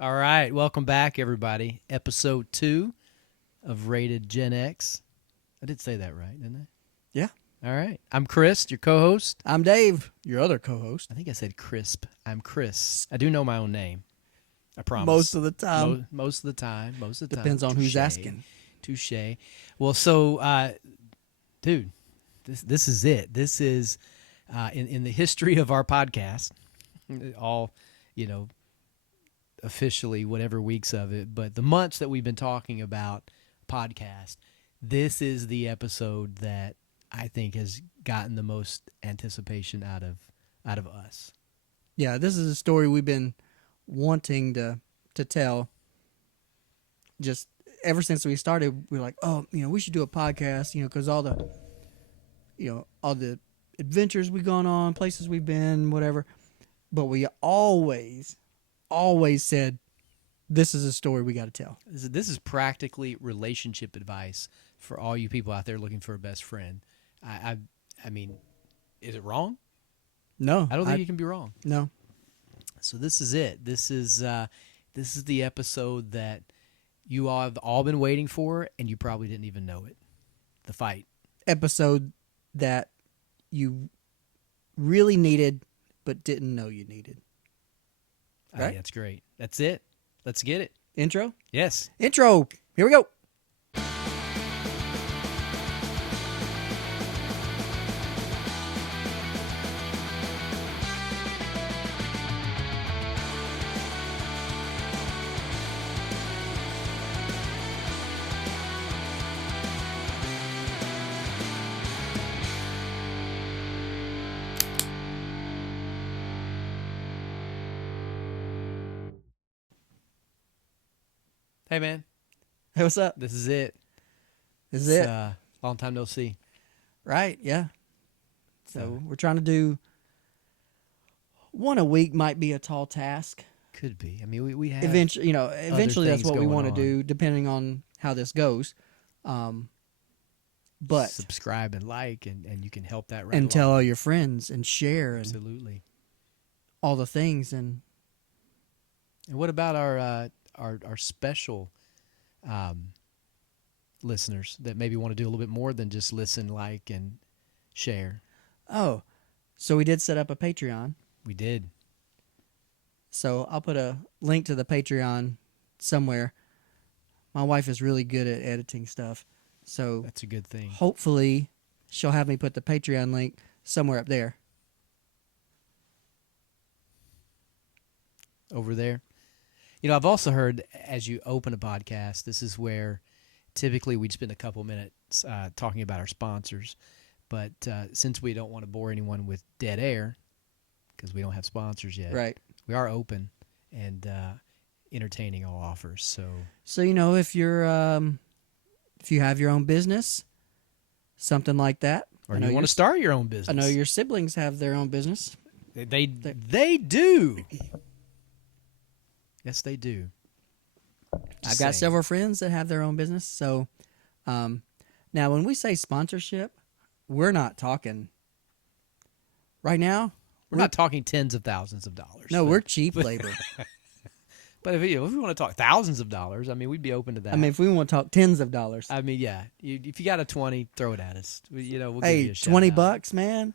All right, welcome back, everybody. Episode 2 of Rated Gen X. I did say that right, didn't I? Yeah. All right. I'm Chris, your co-host. I'm Dave, your other co-host. I think I said crisp. I'm Chris. I do know my own name. I promise. Most of the time. Most of the time. Depends on who's Touche. asking. Touche. Well, so, dude, this is it. This is in the history of our podcast. All, officially whatever weeks of it, but the months that we've been talking about podcast, this is the episode that I think has gotten the most anticipation out of us. Yeah, this is a story we've been wanting to tell. Just ever since we started, we're like, we should do a podcast, because all the adventures we've gone on, places we've been, whatever. But we always said, this is a story we got to tell. This is practically relationship advice for all you people out there looking for a best friend. I mean, is it wrong? No, I don't think you can be wrong. No. So this is it. This is the episode that you all have all been waiting for, and you probably didn't even know it. The fight episode that you really needed, but didn't know you needed. Right? That's great. That's it. Let's get it. Intro? Yes. Intro. Here we go. Hey, man. Hey, what's up? This is it. This is it. Long time no see. Right, yeah. So we're trying to do one a week. Might be a tall task. Could be. I mean, we have eventually that's what we want to on. do, depending on how this goes. But subscribe and like, and you can help that right and along. tell all your friends and share and absolutely all the things. And what about our special listeners that maybe want to do a little bit more than just listen, like, and share? Oh, so we did set up a Patreon. We did. So I'll put a link to the Patreon somewhere. My wife is really good at editing stuff. So that's a good thing. Hopefully she'll have me put the Patreon link somewhere up there. Over there. I've also heard as you open a podcast, this is where typically we'd spend a couple minutes talking about our sponsors. But since we don't want to bore anyone with dead air, because we don't have sponsors yet, right? We are open and entertaining all offers. So if you're if you have your own business, something like that, or you want to start your own business. I know your siblings have their own business. They do. Yes, they do. I've got several friends that have their own business. So now when we say sponsorship, we're not talking right now. We're not talking tens of thousands of dollars. No, we're cheap labor. But if we want to talk thousands of dollars, I mean, we'd be open to that. I mean, if we want to talk tens of dollars. I mean, yeah. If you got a 20, throw it at us. We'll give you a shout $20, man.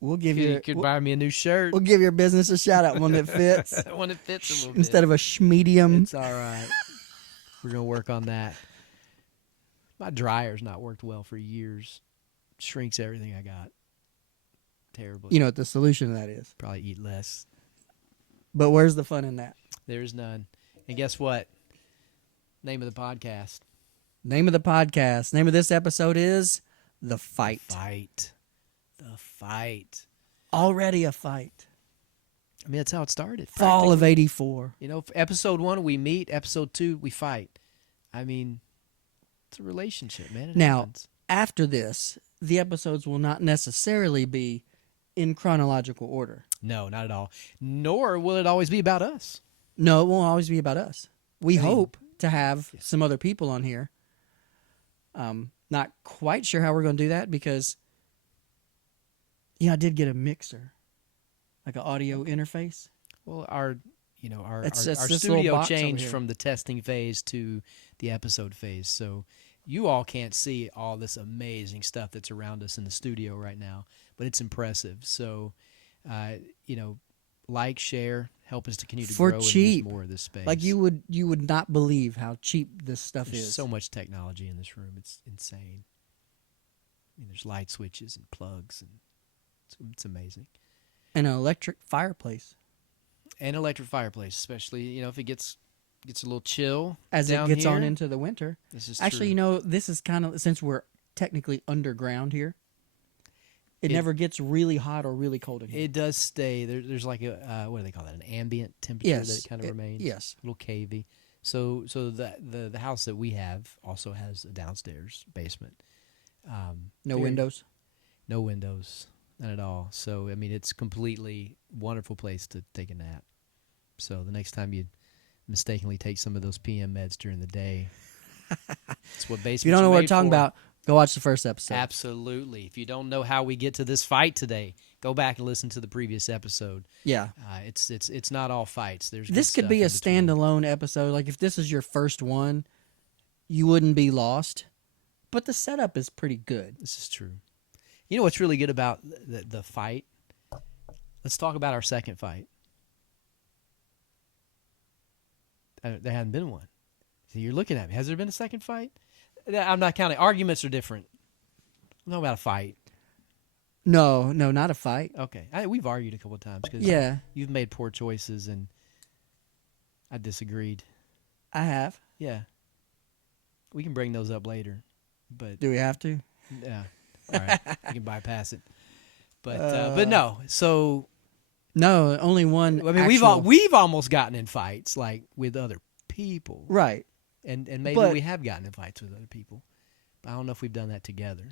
We'll give you could buy me a new shirt. We'll give your business a shout out, one that fits. One that fits a little bit. Instead of a schmedium. It's all right. We're going to work on that. My dryer's not worked well for years. Shrinks everything I got. Terribly. You know what the solution to that is? Probably eat less. But where's the fun in that? There's none. And guess what? Name of the podcast. Name of the podcast. Name of this episode is The Fight. The Fight. Already a fight. I mean, that's how it started. Fall of 84. Episode 1, we meet. Episode 2, we fight. I mean, it's a relationship, man. Now, happens. After this, the episodes will not necessarily be in chronological order. No, not at all. Nor will it always be about us. No, it won't always be about us. We hope to have some other people on here. Not quite sure how we're going to do that because, I did get a mixer, like an audio interface. Well, our you know, our It's our, this our little studio box over changed here. from the testing phase to the episode phase. So you all can't see all this amazing stuff that's around us in the studio right now, but it's impressive. So, you know, like, share, help us to continue to For grow cheap. and use more of this space. Like you would not believe how cheap this stuff There's is. so much technology in this room. It's insane. I mean, there's light switches and plugs, and it's amazing. And an electric fireplace. And electric fireplace, especially, you know, if it gets a little chill As down it gets on here. into the winter. This is Actually, true. you know, this is kind of, since we're technically underground here, it never gets really hot or really cold in here. It does stay. There's like a what do they call that? An ambient temperature Yes, that it kind of remains. yes. A little cavey. So the house that we have also has a downstairs basement. No very- windows. No windows, not at all. So I mean, it's completely wonderful place to take a nap. So the next time you mistakenly take some of those PM meds during the day, it's what basements. If you don't know are what we're made talking for. about, go watch the first episode. Absolutely. If you don't know how we get to this fight today, go back and listen to the previous episode. Yeah. It's not all fights. There's This good could be a stuff in between. standalone episode. Like if this is your first one, you wouldn't be lost. But the setup is pretty good. This is true. You know what's really good about the fight? Let's talk about our second fight. There hasn't been one. So you're looking at me. Has there been a second fight? I'm not counting. Arguments are different. I'm talking about a fight. No, not a fight. Okay. We've argued a couple of times because Yeah, you've made poor choices and I disagreed. I have. Yeah. We can bring those up later. But Do we have to? yeah. All right. We can bypass it. But no. So No, only one. I mean actual- we've almost gotten in fights like with other people. right. And maybe But- we have gotten in fights with other people. But I don't know if we've done that together.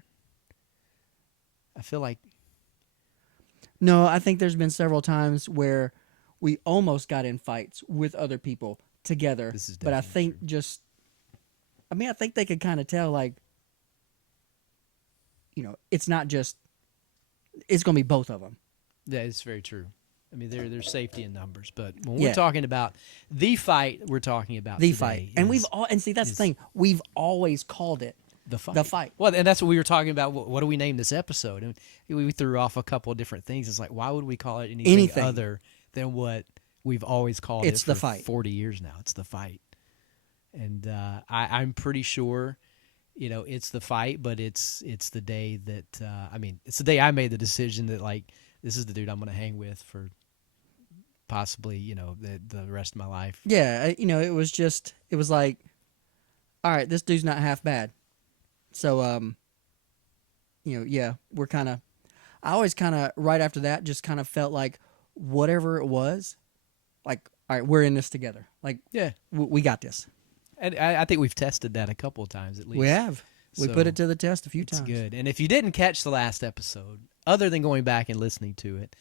I feel like No, I think there's been several times where we almost got in fights with other people together. This is but I definitely think just, I mean, I think they could kind of tell, like, you know, it's not just, it's going to be both of them. yeah, it's very true. I mean, there's safety in numbers, but when Yeah. we're talking about the fight, we're talking about The today fight. And is and see, that's the is- thing. We've always called it the fight. the fight. Well, and that's what we were talking about. What do we name this episode? And we threw off a couple of different things. It's like, why would we call it anything. other than what we've always called It's it the for fight. 40 years now? It's the fight. And I'm pretty sure, you know, it's the fight, but it's the day that, I mean, it's the day I made the decision that, like, this is the dude I'm going to hang with for possibly, you know, the rest of my life. Yeah, you know, it was like, all right, this dude's not half bad. So, you know, yeah, we're kind of, I always kind of, right after that, just kind of felt like whatever it was, like, all right, we're in this together. Like, Yeah. we got this. And I think we've tested that a couple of times at least. We have. We So put it to the test a few it's times. good. And if you didn't catch the last episode, other than going back and listening to it,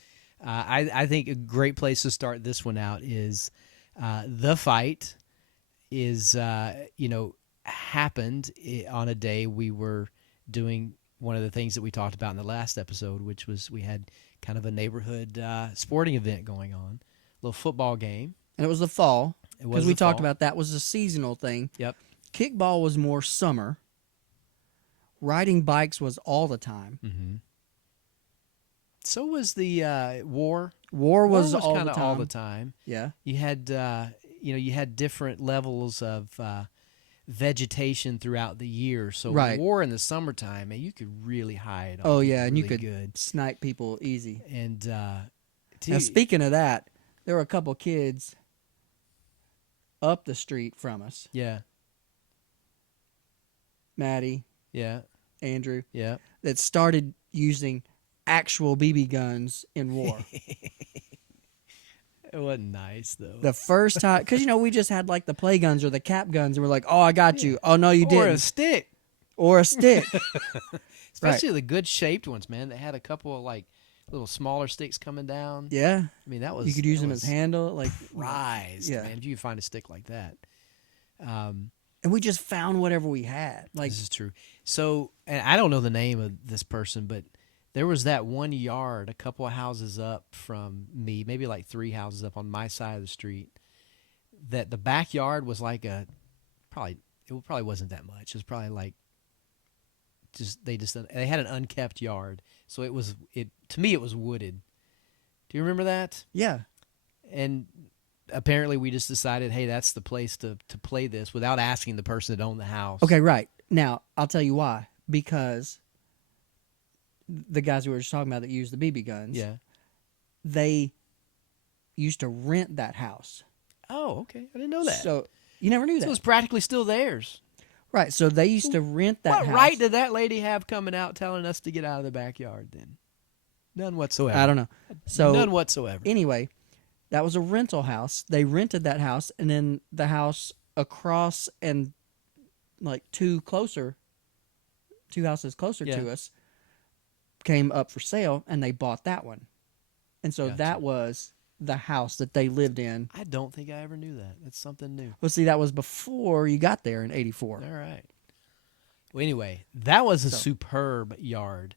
I think a great place to start this one out is the fight is, you know, happened on a day we were doing one of the things that we talked about in the last episode, which was we had kind of a neighborhood sporting event going on, a little football game. And it was the fall. It was Because we the talked fall. about that was a seasonal thing. Yep. Kickball was more summer. Riding bikes was all the time. Mm-hmm. So was the war. War was all the kinda time. all the time. Yeah. You had you had different levels of vegetation throughout the year. So Right. war in the summertime, man, you could really hide. Oh, on yeah, and you really could good. snipe people easy. And Now, dude, speaking of that, there were a couple kids up the street from us. yeah, Maddie, yeah, Andrew, yeah. that started using actual BB guns in war. It wasn't nice though. The first time, because, you know, we just had like the play guns or the cap guns, and we're like, oh, I got you. Oh, no, you or a didn't. stick, Or a stick. especially the good shaped ones, man. That had a couple of like little smaller sticks coming down. Yeah. I mean, that was You could use that them as was handle. Like, prized, Yeah. man. If you could find a stick like that. and we just found whatever we had. Like, This is true. So, and I don't know the name of this person, but There was that one yard a couple of houses up from me, maybe like 3 houses up on my side of the street, that the backyard was like it probably wasn't that much. It was probably like they had an unkept yard. So to me it was wooded. Do you remember that? Yeah. And apparently we just decided, hey, that's the place to play this without asking the person that owned the house. Okay, right. Now, I'll tell you why. Because the guys we were just talking about that used the BB guns, Yeah. they used to rent that house. Oh, okay. I didn't know that. So you never knew So that. it's practically still theirs. Right. So they used to rent that What house. right did that lady have coming out telling us to get out of the backyard then? None whatsoever. I don't know. So None whatsoever. anyway, that was a rental house. They rented that house, and then the house across and like two houses closer Yeah. to us came up for sale, and they bought that one. And so Gotcha. that was the house that they lived in. I don't think I ever knew that. That's something new. Well, see, that was before you got there in '84. All right. Well, anyway, that was a So- superb yard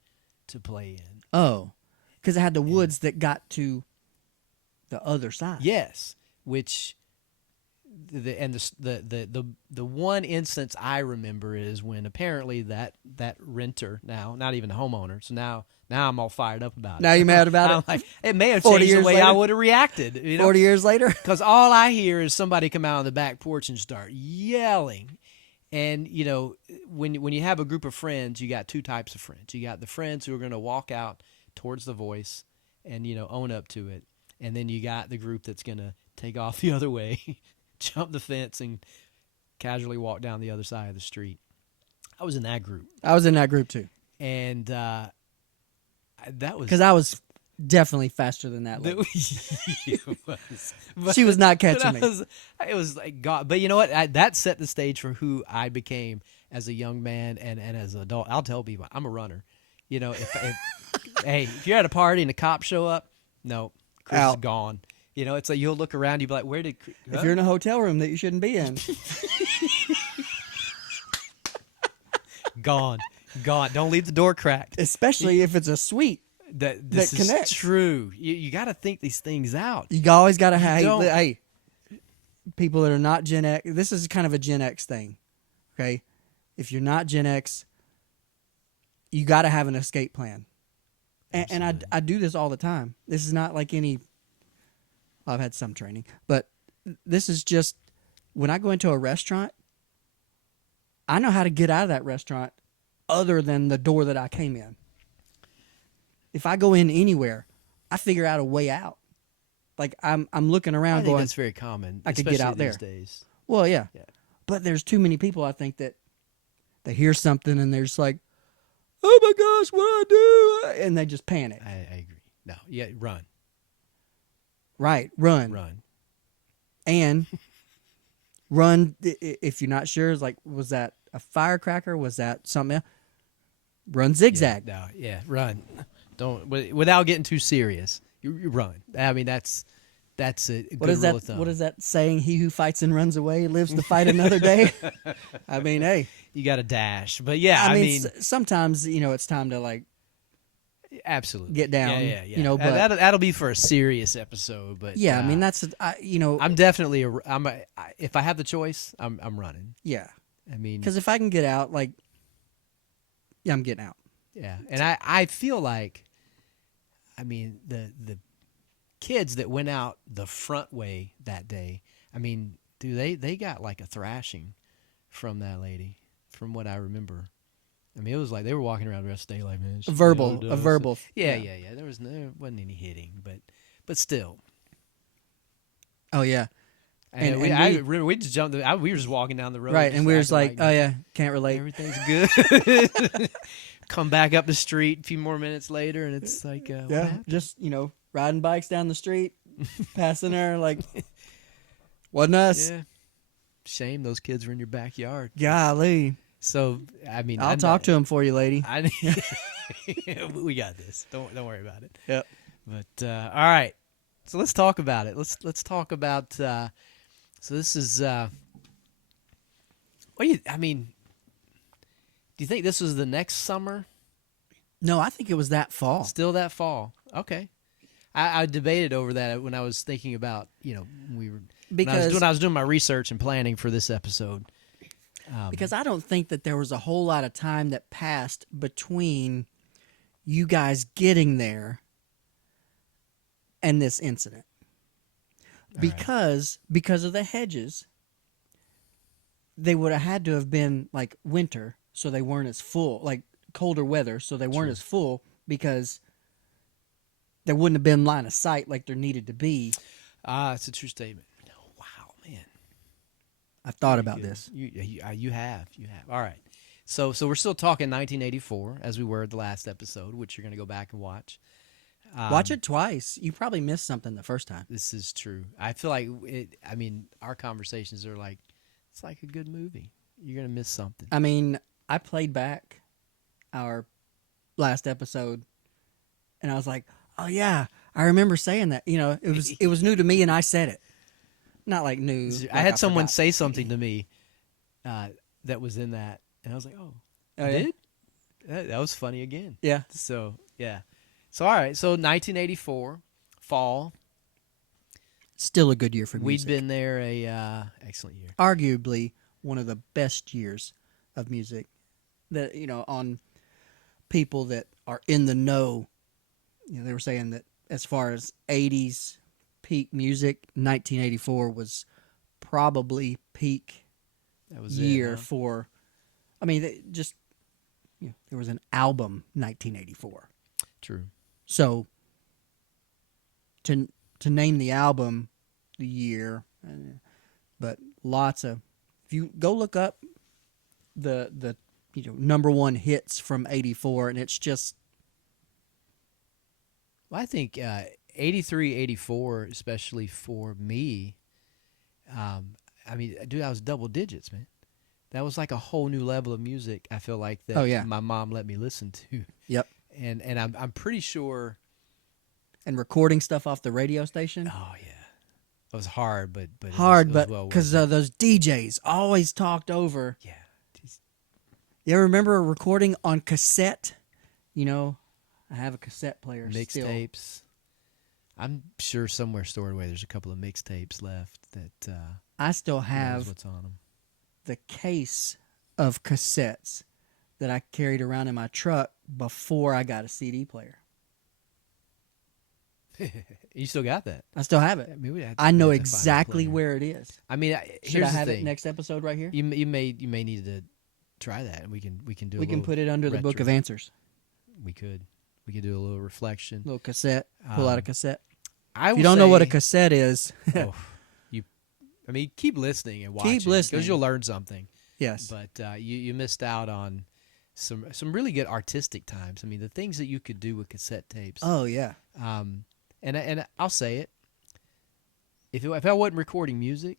to play in. Oh, because it had the woods that got to the other side. Yes, which the one instance I remember is when apparently that renter, now not even the homeowner, so now I'm all fired up about it. Now you're mad about I'm it? like, it may have 40 changed the years way I later? would have reacted. 40 years later? Because all I hear is somebody come out on the back porch and start yelling. And, when you have a group of friends, you got two types of friends. You got the friends who are going to walk out towards the voice and, own up to it. And then you got the group that's going to take off the other way, jump the fence, and casually walk down the other side of the street. I was in that group. I was in that group too. And that was... Because I was definitely faster than that lady. It was. But- She was not but catching me. It was like God. But you know what? That set the stage for who I became as a young man and as an adult. I'll tell people, I'm a runner. Hey, if you're at a party and the cops show up, no, Chris is Out. gone. It's like you'll look around, you'll be like, where did... If you're in a hotel room that you shouldn't be in. Gone. Don't leave the door cracked. Especially if it's a suite. This is connects. true. You got to think these things out. You always got to have, don't- hey, people that are not Gen X, this is kind of a Gen X thing, okay? If you're not Gen X, you got to have an escape plan. And I do this all the time. This is not like well, I've had some training, but this is just, when I go into a restaurant, I know how to get out of that restaurant other than the door that I came in. If I go in anywhere, I figure out a way out. Like I'm looking I around think going, that's very common. I could get especially out there. these days. well, yeah. Yeah. But there's too many people, I think, that they hear something and they're just like, oh my gosh, what do I do? And they just panic. I agree. No, yeah, run. Right. Run. And run, if you're not sure, it's like, was that a firecracker? Was that something else? Run zigzag. Yeah, no, yeah, run. Don't without getting too serious. You run. I mean, that's a good What is rule that? of thumb. What is that saying? He who fights and runs away lives to fight another day. I mean, hey. You got to dash, but yeah, I mean, sometimes it's time to like absolutely get down, Yeah. but that'll be for a serious episode. But yeah, I mean that's I'm definitely if I have the choice, I'm running. yeah. I mean, Because if I can get out, like, yeah, I'm getting out. yeah, and I feel like, I mean, the kids that went out the front way that day, I mean, dude, they got like a thrashing from that lady, from what I remember. I mean, it was like they were walking around the rest of the day like, man, she A verbal. yelled at us. Yeah. There wasn't any hitting, but still. Oh yeah, And we just jumped. We were just walking down the road, right. And we were just like, acting oh yeah, can't relate. everything's good. Come back up the street a few more minutes later, and it's like, what Yeah, happened? just riding bikes down the street, passing her like, wasn't us. Yeah. Shame those kids were in your backyard. Golly, So I mean, I'll talk to him for you, lady. we got this. Don't worry about it. Yep. But all right, so let's talk about it. Let's talk about. So this is. What do you? I mean, do you think this was the next summer No, I think it was that fall. Still that fall. Okay. I debated over that when I was thinking about, we were Because when I was doing my research and planning for this episode. because I don't think that there was a whole lot of time that passed between you guys getting there and this incident. Because of the hedges, they would have had to have been like winter, so they weren't as full, like colder weather, so they weren't True. as full because there wouldn't have been line of sight like there needed to be. It's a true statement. Wow, man. I thought Very about good. this. You have. All right. So we're still talking 1984 as we were the last episode, which you're going to go back and watch. Watch it twice. You probably missed something the first time. This is true. I feel like our conversations are like, it's like a good movie. You're going to miss something. I mean, I played back our last episode, and I was like, "Oh yeah, I remember saying that." It was new to me, and I said it. Not like new. I had someone forgot. say something to me that was in that, and I was like, "Oh, Oh, I yeah? did? That was funny again." Yeah, So yeah. So all right. So 1984 fall. still a good year for We'd music. been there excellent year. Arguably one of the best years of music. That on people that are in the know, they were saying that as far as 80s peak music, 1984 was probably peak That was year it, huh? for. I mean, there was an album 1984. True. So to name the album, the year, but lots of. If you go look up the number one hits from '84, and it's just Well, I think 83, 84, especially for me. Dude, I was double digits, man. That was like a whole new level of music. I feel like that. Oh, yeah. My mom let me listen to. Yep. And I'm pretty sure. and recording stuff off the radio station. Oh yeah, it was hard, but Hard, it was but well worth because it. those DJs always talked over. Yeah. Jeez. You ever remember recording on cassette? I have a cassette player still. Mixtapes. I'm sure somewhere stored away there's a couple of mixtapes left that I still who knows have what's on them. the case of cassettes that I carried around in my truck before I got a CD player. You still got that? I still have it. I mean, I know we have to find a exactly player. where it is. I mean, Should here's I have the it thing. next episode right here? You may need to try that, and we can do. We can put it under the book of answers. We could do a little reflection. Little cassette. Pull out a Um, cassette. I If will you don't know what a say- cassette is, oh, keep listening and watching. listening. because you'll learn something. yes. But you missed out on some really good artistic times. I mean, the things that you could do with cassette tapes. Oh yeah. And I'll say it. If I wasn't recording music,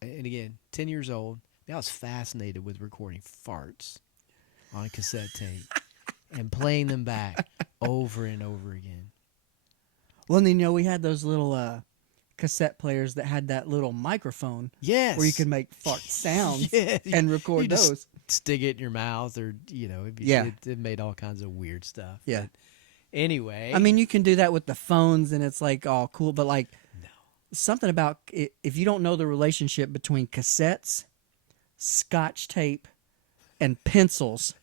and again, 10 years old, I was fascinated with recording farts on a cassette tape and playing them back over and over again. Well, and then we had those little cassette players that had that little microphone Yes. where you could make fart sounds Yeah, and record you just those. stick it in your mouth, or Yeah. it made all kinds of weird stuff. Yeah. But anyway, I mean, you can do that with the phones, and it's like all cool. But like, No. something about if you don't know the relationship between cassettes, Scotch tape, and pencils,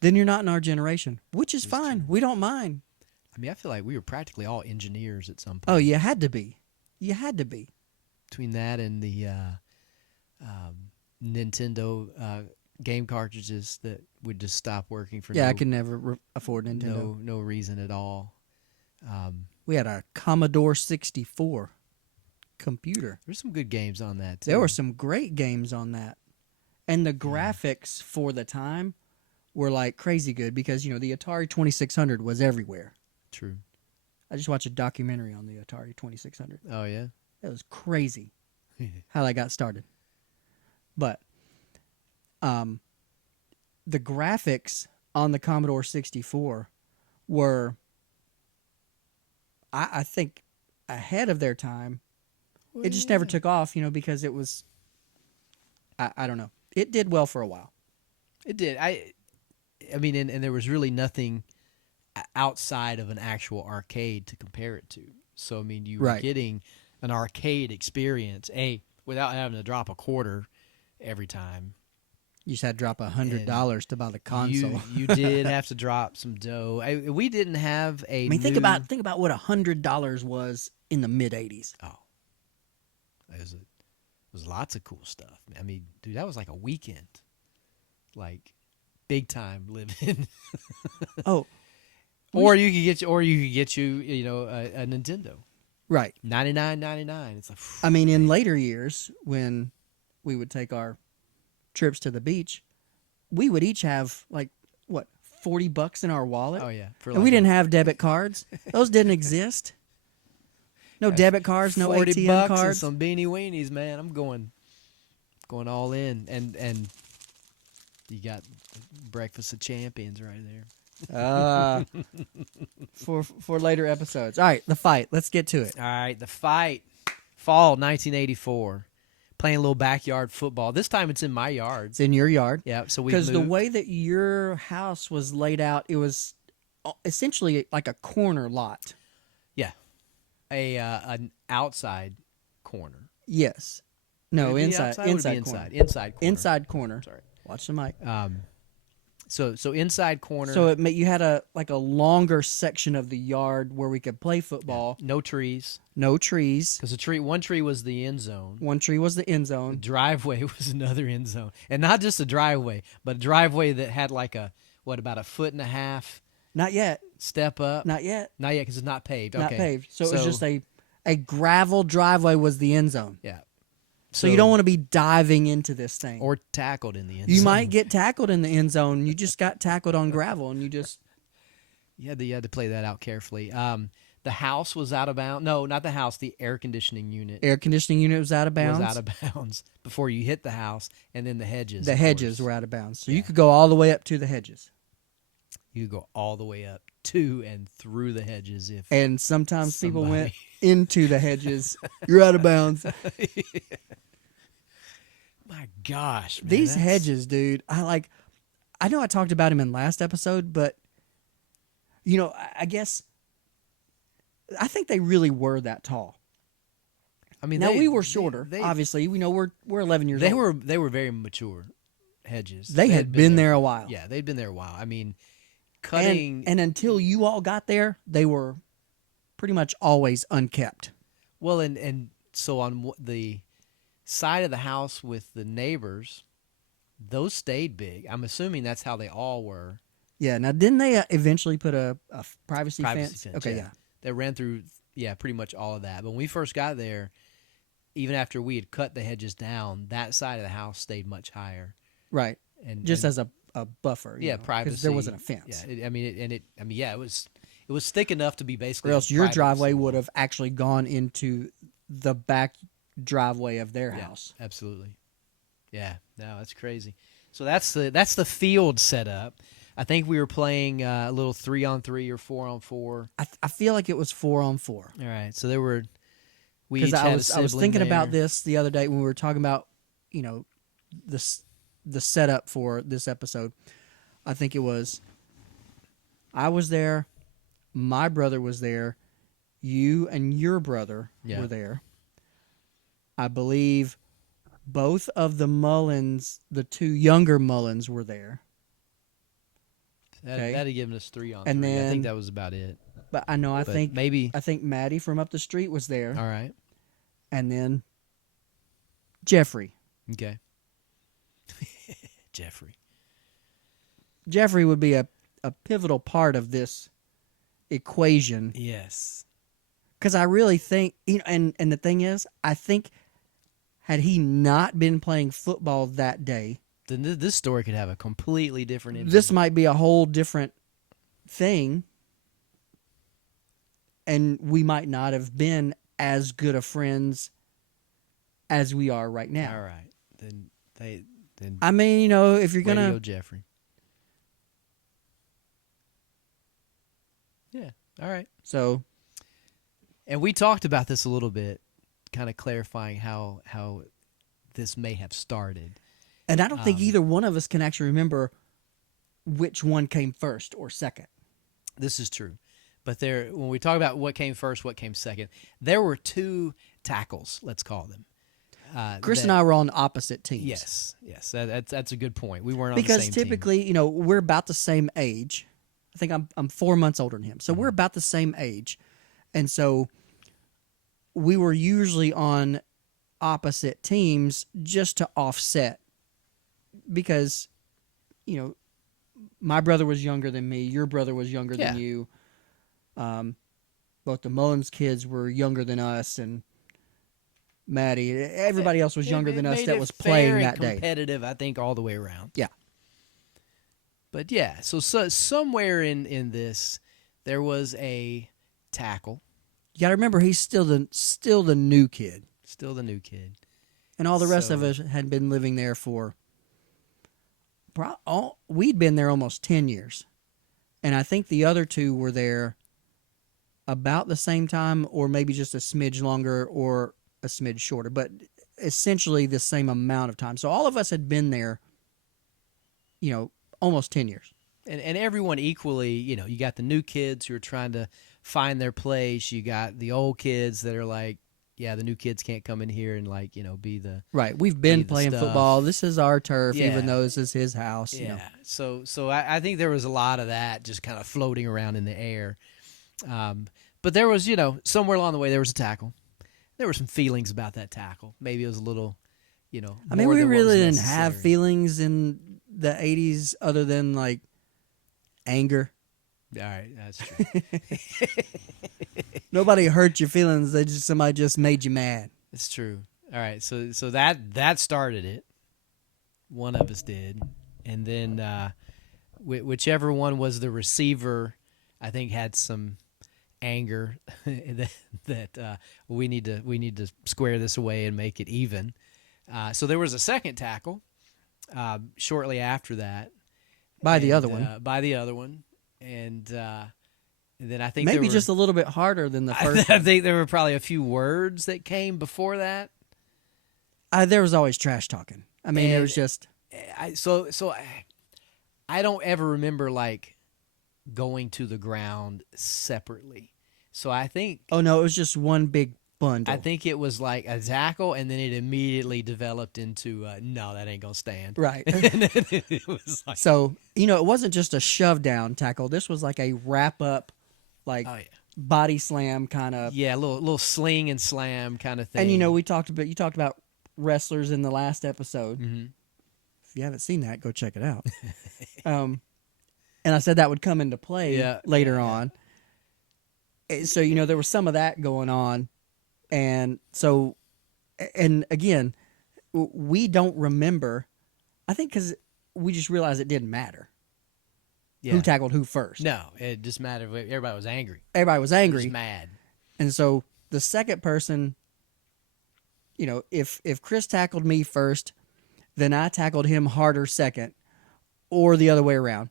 then you're not in our generation, which is It's fine. true. We don't mind. I mean, I feel like we were practically all engineers at some point. Oh, you had to be. You had to be. Between that and the Nintendo game cartridges that would just stop working for Yeah, no, I could never afford Nintendo. no reason at all. We had a Commodore 64 computer. There's some good games on that too. There were some great games on that. And the graphics for the time were like crazy good because, the Atari 2600 was everywhere. True. I just watched a documentary on the Atari 2600. Oh yeah. It was crazy how that got started. But the graphics on the Commodore 64 were, I think, ahead of their time. It just never took off, because it was, I don't know. It did well for a while. It did. I mean, and there was really nothing outside of an actual arcade to compare it to. So I mean, you were Right. getting an arcade experience, without having to drop a quarter every time. You just had to drop $100 to buy the console. You did have to drop some dough. We didn't have a. I mean, think new- about what $100 was in the mid '80s. Oh, it was lots of cool stuff. I mean, dude, that was like a weekend, like big time living. Oh, or you could get you know a Nintendo. right. $99.99. It's like I mean, in later years, when we would take our trips to the beach, we would each have like what $40 in our wallet, oh yeah, for and we didn't have debit cards. Those didn't exist. No debit cards, no $40 ATM and cards. some beanie weenies, man. I'm going all in, and you got Breakfast of Champions right there. For later episodes. All right, the fight. Let's get to it. All right, the fight, fall 1984, playing a little backyard football. This time it's in my yard. It's in your yard. Yeah, so we Because the moved. way that your house was laid out, it was essentially like a corner lot. An outside corner. Yes. No, Would it be inside. outside? Would it be Inside inside. corner. Inside corner. Inside corner. Sorry. Watch the mic. So inside corner. So you had a longer section of the yard where we could play football. no trees, No trees. because one tree was the end zone. One tree was the end The zone. driveway was another end zone, and not just a driveway, but a driveway that had like about a foot and a half Not yet. step up. Not yet. Not yet, because it's not paved. Not Okay. paved. So it was just a gravel driveway was the end zone. Yeah. So you don't want to be diving into this thing. or tackled in the end you zone. might get tackled in the end zone. You just got tackled on gravel, and you just You had to play that out carefully. The house was out of bounds. No, not the house. The air conditioning unit air conditioning unit was out of bounds. was out of bounds before you hit the house, and then the hedges. The of hedges course. were out of bounds, so Yeah. you could go all the way up to the hedges. You could go all the way up to and through the hedges if And sometimes people went somebody- into the hedges. You're out of bounds. My gosh, man, These that's- hedges, dude. I know I talked about him in last episode, but I guess I think they really were that tall. I mean, Now they- we were they- shorter. They, Obviously, we're 11 years they old. were very mature hedges. They had been there a while. Yeah, they'd been there a while. I mean, and, cutting. and until you all got there, they were pretty much always unkept. Well, and so on the side of the house with the neighbors, those stayed big. I'm assuming that's how they all were. Yeah. Now, didn't they eventually put a privacy fence? Okay. Yeah. They ran through, pretty much all of that. But when we first got there, even after we had cut the hedges down, that side of the house stayed much higher. Right. And Just and, as a buffer. yeah, 'cause privacy. there wasn't a fence. Yeah, it was thick enough to be basically. Or else a your privacy driveway wall. would have actually gone into the back driveway of their Yeah, house. absolutely. Yeah, no, that's crazy. So that's the field setup. I think we were playing a little 3-on-3 or 4-on-4. I feel like it was 4-on-4. All right, so there were. We Because each had I a was sibling thinking about there. this the other day when we were talking about the setup for this episode. I think it was I was there, my brother was there, you and your brother Yeah. were there. I believe both of the Mullins, the two younger Mullins, were there. Okay. That'd given us 3-on-3. And I then- think that was about it. But I know I But think maybe. Maddie from up the street was there, All right. and then Jeffrey. Okay. Jeffrey. Jeffrey would be a pivotal part of this equation Yes. because I really think and the thing is, I think had he not been playing football that day, Then this story could have a completely different ending. this might be a whole different thing, and we might not have been as good of friends as we are right now. All right. Then I mean, if you're way to gonna go, Jeffrey. Yeah. All right. so And we talked about this a little bit, kind of clarifying how this may have started. and I don't think Um, either one of us can actually remember which one came first or second. This is true. But when we talk about what came first, what came second, there were two tackles, let's call them. Chris and I were on opposite teams. Yes, that's a good point. We weren't on Because the same team. typically, we're about the same age. I think I'm 4 months older than him, so we're about the same age, and so we were usually on opposite teams just to offset. Because, my brother was younger than me. Your brother was younger than you. Both the Mullins kids were younger than us, and Maddie. Everybody else was younger than us that was playing that day. Competitive, I think, all the way around. Yeah. But yeah, so somewhere in this, there was a tackle. You got to remember, he's still the new kid. Still the new kid. And all the rest of us had been living there for. We'd been there almost 10 years. And I think the other two were there about the same time, or maybe just a smidge longer or a smidge shorter, but essentially the same amount of time. So all of us had been there, almost 10 years. And everyone equally, you got the new kids who are trying to find their place. You got the old kids that are like, yeah, the new kids can't come in here and be the right. We've been the playing stuff. football. This is our turf, Yeah. even though this is his house. Yeah. So I think there was a lot of that just kind of floating around in the air. But there was, somewhere along the way there was a tackle. There were some feelings about that tackle. Maybe it was a little, I mean, more we than what really was didn't have necessary. feelings in the 80s other than like anger. All right, that's true. Nobody hurt your feelings. Somebody just made you mad. It's true. All right, so that started it. One of us did, and then whichever one was the receiver, I think had some anger that we need to square this away and make it even. So there was a second tackle shortly after that By the other one, and then I think maybe there were, just a little bit harder than the first. I think there were probably a few words that came before that. There was always trash talking. I mean, it And- was just I don't ever remember going to the ground separately. So I think oh no, it was just one big bundle. I think it was like a tackle, and then it immediately developed into no, that ain't gonna stand. Right. And then it was like, So it wasn't just a shove down tackle. This was like a wrap up, like oh yeah, body slam kind of. yeah, a little sling and slam kind of thing. And you talked about wrestlers in the last episode. hmm If you haven't seen that, go check it out. And I said that would come into play later on. So there was some of that going on, and so, and again, we don't remember. I think because we just realized it didn't matter who tackled who first. No, it just mattered. Everybody was angry. Everybody was angry, Just mad. and so the second person, if Chris tackled me first, then I tackled him harder second, or the other way around.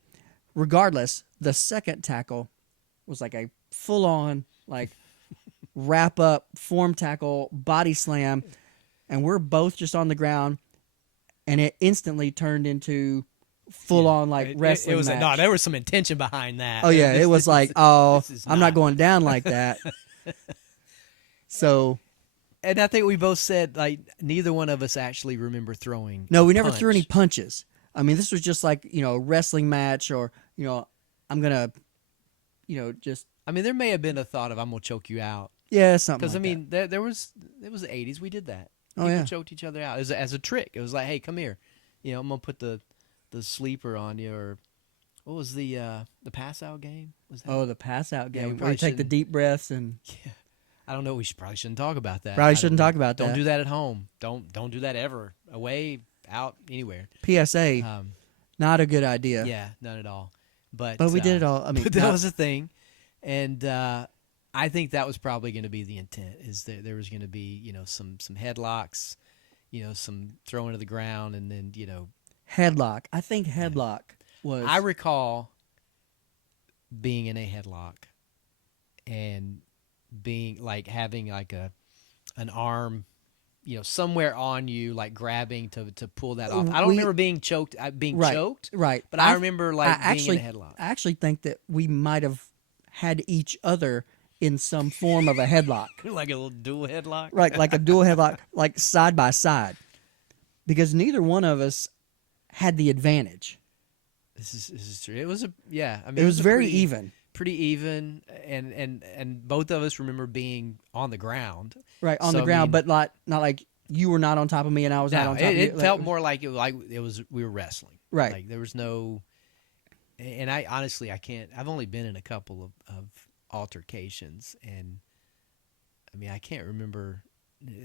Regardless, the second tackle was like a full-on, wrap-up, form tackle, body slam, and we're both just on the ground, and it instantly turned into full-on, wrestling It was match. no, there was some intention behind that. Oh, yeah, it was like, this is I'm not going down like that. So, And I think we both said neither one of us actually remember throwing. no, a we never threw any punch. punches. I mean, this was just a wrestling match, or, I'm going to, just, I mean, there may have been a thought of I'm gonna choke you out yeah, something because like there was it was the 80s. We did that. Oh, People yeah. choked each other out as a trick. It was like, hey, come here. I'm gonna put the sleeper on you, or what was the pass out game? Was that? Oh, the pass out Yeah, game. we where probably you take the shouldn't- deep breaths and Yeah. I don't know. We probably shouldn't talk about that. Probably I don't shouldn't know. talk about Don't that. do that at home. Don't do that ever. Away, out, anywhere. PSA, not a good idea. Yeah, none at all. But But we did it all. I mean, but that not- was a thing, and I think that was probably going to be the intent. Is that there was going to be some headlocks, some throwing to the ground, and then headlock. I think headlock was. I recall being in a headlock and being having an arm somewhere on you, like grabbing to pull that off. I don't We- remember being choked, Right. choked, Right. but I remember like I being in a headlock. I actually think that we might have had each other in some form of a headlock. Like a little dual headlock. Right, like a dual headlock, like side by side. Because neither one of us had the advantage. This is true. It was I mean, It was a very pretty, even. pretty even, and both of us remember being on the ground. Right, on So, the I ground, mean- but not like you were not on top of me and I was not No, on top of you. it felt more like it was we were wrestling. Right. Like there was no, and I honestly I can't. I've only been in a couple of altercations, and I mean I can't remember,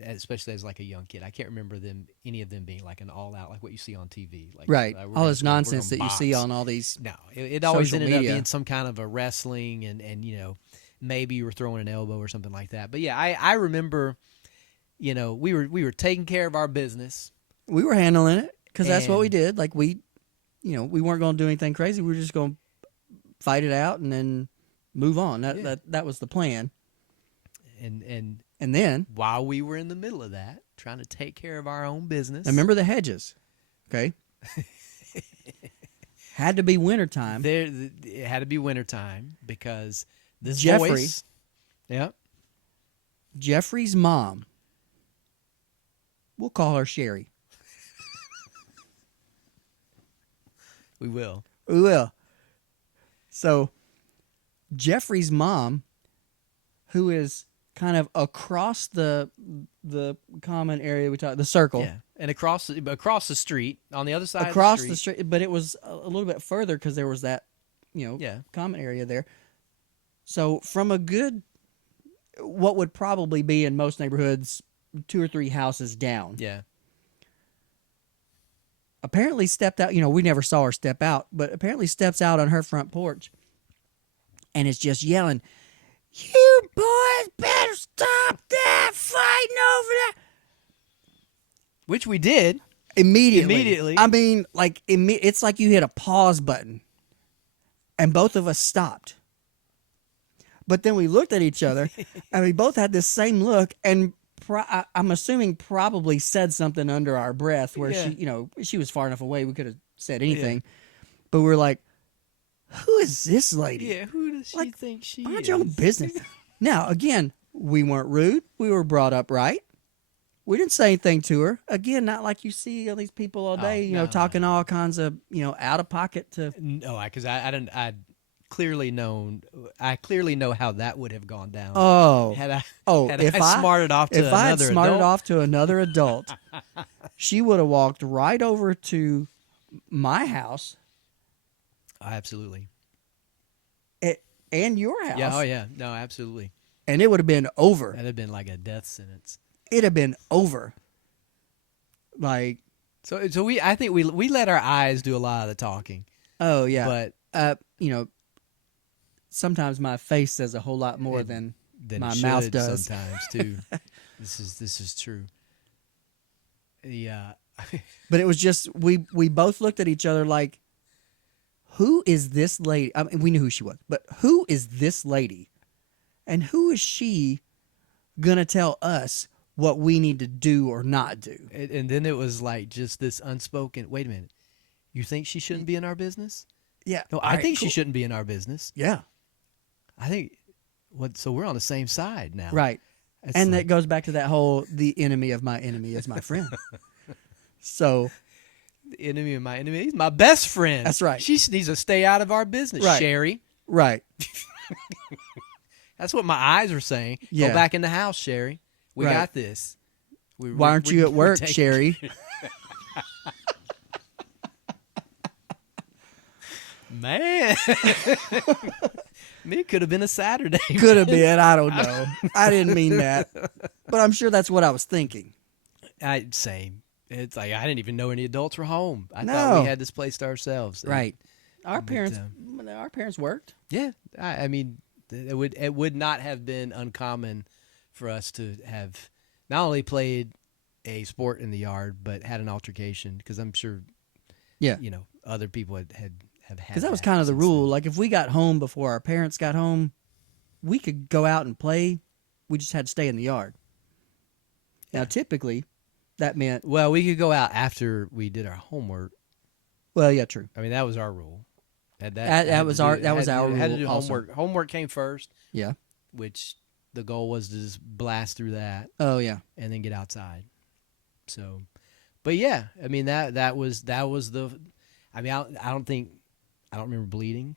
especially as like a young kid. I can't remember any of them being like an all out like what you see on TV. Like right. we're All gonna this go- we're nonsense that gonna you see box. on all these. No, it always social ended up media. being some kind of a wrestling, and maybe you were throwing an elbow or something like that. But yeah, I remember, we were taking care of our business. We were handling it because that's what we And- did. Like we weren't going to do anything crazy. We were just going to fight it out and then move on. Yeah. That was the plan. And And then while we were in the middle of that, trying to take care of our own business, remember the hedges, okay? Had to be wintertime. it had to be wintertime because this Jeffrey- voice, yeah, Jeffrey's mom, we'll call her Sherry. we will. We will. So Jeffrey's mom, who is kind of across the common area we talked, the circle. Yeah, and across the street on the other side Across of the street, but it was a little bit further because there was that, Yeah. common area there. So from a good, what would probably be in most neighborhoods, 2 or 3 houses down, Yeah. apparently stepped out. We never saw her step out, but apparently steps out on her front porch and is just yelling, "You boys better stop that fighting over that." Which we did. Immediately. I mean, like, it's like you hit a pause button and both of us stopped. But then we looked at each other and we both had this same look and I'm assuming probably said something under our breath where Yeah. she was far enough away we could have said anything. But we're like, who is this lady? Yeah. Who does she Like, think she Mind is? your own business. Now, again, we weren't rude. We were brought up right. We didn't say anything to her. Again, not like you see all these people all day, no, talking no. all kinds of, out of pocket to. No, because I didn't. I clearly know how that would have gone down. Oh, had I if I smarted off to if I had another smarted adult, off to another adult, she would have walked right over to my house absolutely. and your house. Yeah. Oh yeah. No, absolutely. And it would have been over. That'd have been like a death sentence. It'd have been over. Like, So I think we let our eyes do a lot of the talking. oh yeah. But Sometimes my face says a whole lot more than then my it mouth should does. sometimes too. This is true. Yeah. But it was just we both looked at each other like, who is this lady? I mean, we knew who she was, but who is this lady? And who is she gonna tell us what we need to do or not do? And then it was like just this unspoken. Wait a minute. You think she shouldn't be in our business? Yeah. No, I think she shouldn't be in our business. Yeah. I think. So we're on the same side now. Right. It's And like- that goes back to that whole the enemy of my enemy is my friend. So the enemy of my enemy. He's my best friend. That's right. She needs to stay out of our business, Right. Sherry. right. That's what my eyes are saying. Yeah. Go back in the house, Sherry. We Right. got this. Why aren't you at we're work, taking- Sherry? Man. It could have been a Saturday. Could have been. I don't know. I didn't mean that. But I'm sure that's what I was thinking. Same. It's like I didn't even know any adults were home. I No. thought we had this place to ourselves. And- Right. Our But, parents worked. Yeah. I mean, it would not have been uncommon for us to have not only played a sport in the yard, but had an altercation because I'm sure, Yeah. other people have had. Because that was kind of the since rule. then. Like if we got home before our parents got home, we could go out and play. We just had to stay in the yard. Now, typically, that meant, Well, we could go out after we did our homework. well, yeah, true. I mean, that was our rule. That was our Had to rule do also. homework. Homework came first, Yeah. which the goal was to just blast through that Oh yeah. and then get outside. So, but yeah, I mean that was the. I mean, I don't remember bleeding.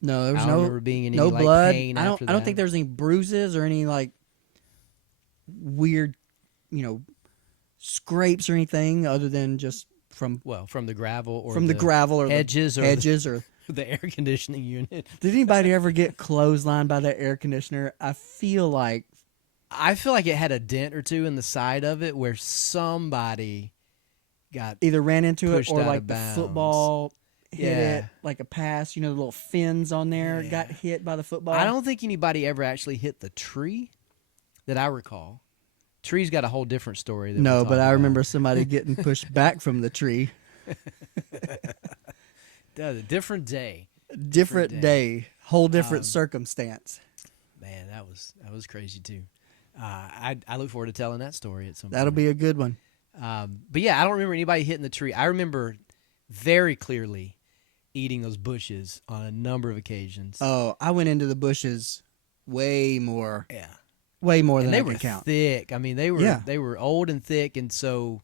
No, there was I don't no remember being any no like, blood. pain I don't after I don't that. think there was any bruises or any like weird, scrapes or anything other than just from from the gravel or the gravel or hedges the or hedges or. the air conditioning unit. Did anybody ever get clotheslined by that air conditioner? I feel like it had a dent or two in the side of it where somebody got either ran into it pushed or out like of the bounds. football hit Yeah. it, like a pass. The little fins on there got Yeah. hit by the football. I don't think anybody ever actually hit the tree that I recall. Tree's got a whole different story. That No, we'll but talk I about. remember somebody getting pushed back from the tree. A different day. Different day, whole different Um, circumstance. Man, that was crazy too. I look forward to telling that story at some That'll point. be a good one. But yeah, I don't remember anybody hitting the tree. I remember very clearly eating those bushes on a number of occasions. Oh, I went into the bushes way more Yeah, than and they I were can count. thick. I mean, Yeah. they were old and thick, and so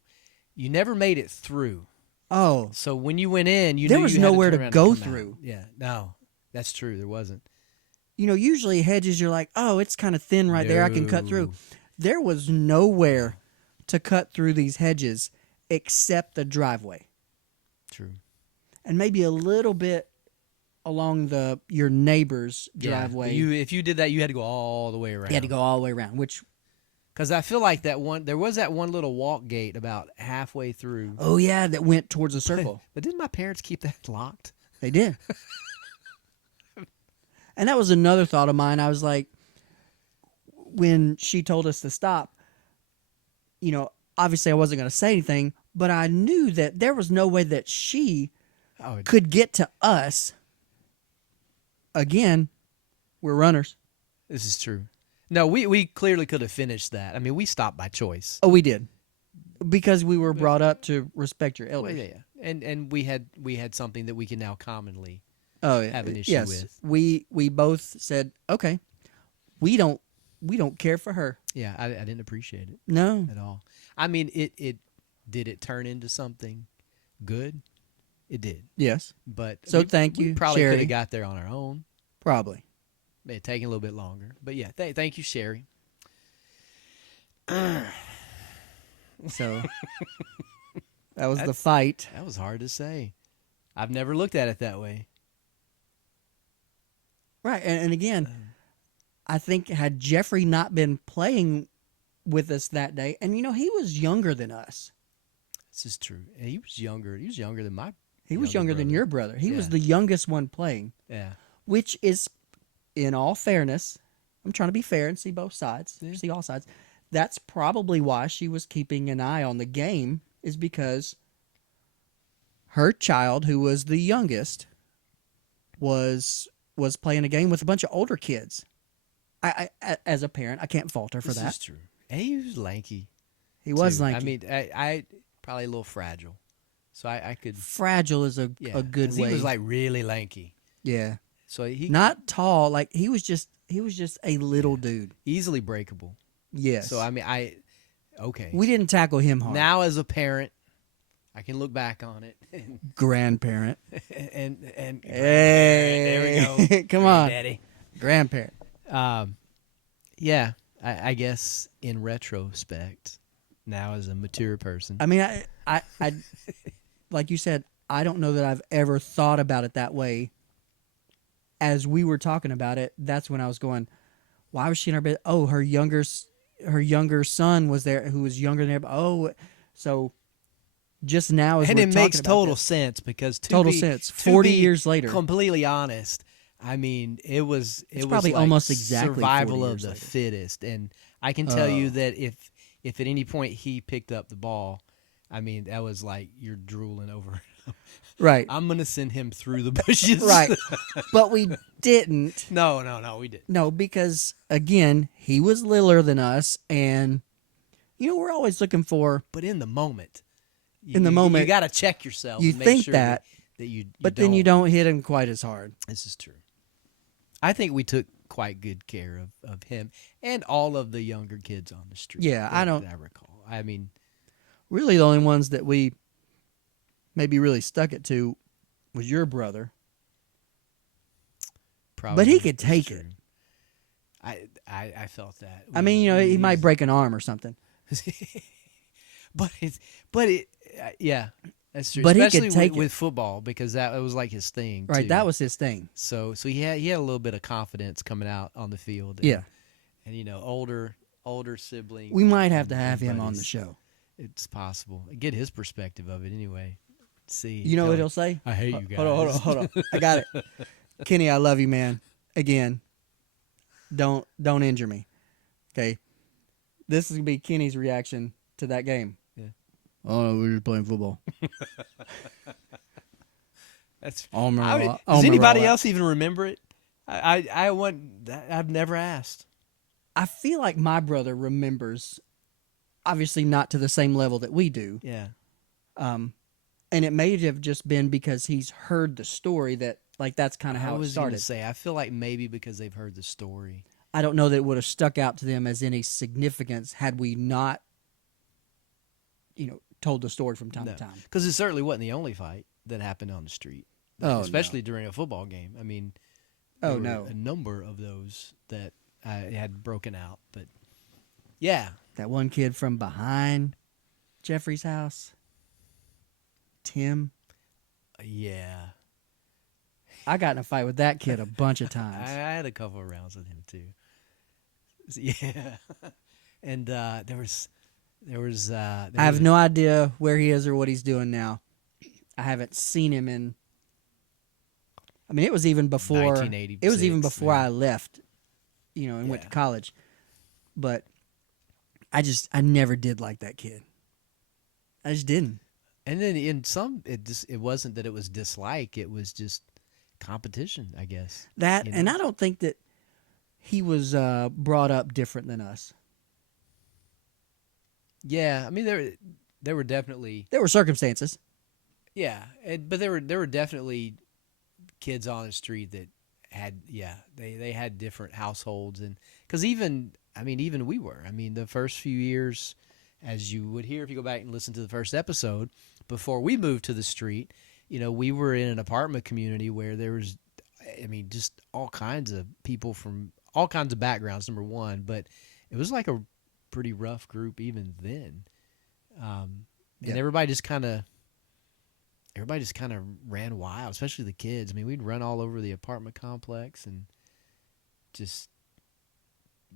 you never made it through. Oh, So when you went in, There knew was you had nowhere turn to around and go come out. through. Yeah, no, that's true. There wasn't. usually hedges, you're like, oh, it's kind of thin right there. I can cut through. No. There was nowhere to cut through these hedges except the driveway. True. And maybe a little bit along your neighbor's driveway. Yeah. If you did that, you had to go all the way around. You had to go all the way around, which, Because I feel like there was that one little walk gate about halfway through. oh yeah, that went towards a circle. But didn't my parents keep that locked? They did. And that was another thought of mine. I was like, when she told us to stop, obviously I wasn't going to say anything, but I knew that there was no way that she Oh, could get to us. Again, we're runners. this is true. No, we clearly could have finished that. I mean, we stopped by choice. Oh, we did. Because we were brought up to respect your Well, elders. yeah. And we had something that we can now commonly. Oh, yeah. Have an issue yes. with. We both said, okay, we don't care for her. Yeah, I didn't appreciate it No. at all. I mean, it did it turn into something good? It did. Yes. But So we- thank we you, probably could Sherry. have got there on our own. Probably. May have taken a little bit longer. But yeah, thank you, Sherry. So that was the fight. That was hard to say. I've never looked at it that way. Right. And again, I think had Jeffrey not been playing with us that day, and he was younger than us. This is true. And he was younger. He was younger than my. He was Younger younger than brother. your brother. He was Yeah. the youngest one playing, Yeah. which is, in all fairness, I'm trying to be fair and see both sides, Yeah. see all sides. That's probably why she was keeping an eye on the game, is because her child, who was the youngest, was playing a game with a bunch of older kids. I as a parent, I can't fault her for This that. is true. And he was lanky. He was too. lanky. I mean, I probably a little fragile. So I could. Fragile is a good 'cause way. He was like really lanky. yeah, So he not tall. Like he was just a little dude. easily breakable. Yes. So I mean, okay. we didn't tackle him hard. Now as a parent, I can look back on it Grandparent. and Hey, there we go. come on, Daddy. grandparent. Yeah, I guess in retrospect, now as a mature person, I mean, I like you said, I don't know that I've ever thought about it that way. As we were talking about it, that's when I was going, why was she in our bed? Oh, her younger son was there, who was younger than her. Oh, so just now as and we're it talking makes about total this, sense because total to sense. be 40 years later, completely honest, I mean, it was probably like almost exactly 40 survival of years the later. fittest, and I can tell you Oh. that if at any point he picked up the ball, I mean that was like you're drooling over. right, I'm gonna send him through the bushes. right, but we didn't. No, we didn't. No, because again, he was littler than us, and we're always looking for. But in the moment, In the moment, you got to check yourself. you and make think sure that, you but then you don't hit him quite as hard. This is true. I think we took quite good care of him and all of the younger kids on the street. Yeah, I don't- that I recall. I mean, Really, the only ones that we maybe really stuck it to was your brother. probably. But he could that's take true. it. I felt that. I mean, he He's- might break an arm or something. yeah, that's true. But he could Especially take it. with football because that was like his thing. Right, too. that was his thing. so he had a little bit of confidence coming out on the field. Yeah. and older sibling. We might have to and have him on buddies. the show. It's possible. Get his perspective of it anyway. See, You know tell what him, he'll say? I hate you guys. Hold on. I got it. Kenny, I love you, man. Again, don't injure me. Okay. This is gonna be Kenny's reaction to that game. Yeah. Oh no, we're just playing football. That's. I'll remember I would- all- I'll does remember anybody all that. else even remember it? I want. I've never asked. I feel like my brother remembers, obviously not to the same level that we do. Yeah. And it may have just been because he's heard the story that, like, that's kind of I how it was going to started. say. I feel like maybe because they've heard the story. I don't know that it would have stuck out to them as any significance had we not, told the story from time to time. Because it certainly wasn't the only fight that happened on the street. Oh, especially during a football game. I mean, Oh, there were no. a number of those that had broken out. But yeah, That one kid from behind Jeffrey's house, Tim. yeah. I got in a fight with that kid a bunch of I times. had a couple of rounds with him too. Yeah, and there was. I have no idea where he is or what he's doing now. I haven't seen him in. I mean, it was even before. 1986, It was even before man. I left, and went to Yeah. college. But I never did like that kid. I just didn't. And then in some, it wasn't that it was dislike; it was just competition, I guess. That, You and know? I don't think that he was brought up different than us. Yeah, I mean there were definitely There were circumstances. but there were definitely kids on the street that had they had different households and because even we were the first few years, as you would hear if you go back and listen to the first episode before we moved to the street, we were in an apartment community where there was just all kinds of people from all kinds of backgrounds, number one, but it was like a pretty rough group even then. And Yep. everybody just kind of ran wild, especially the kids. I mean, we'd run all over the apartment complex and just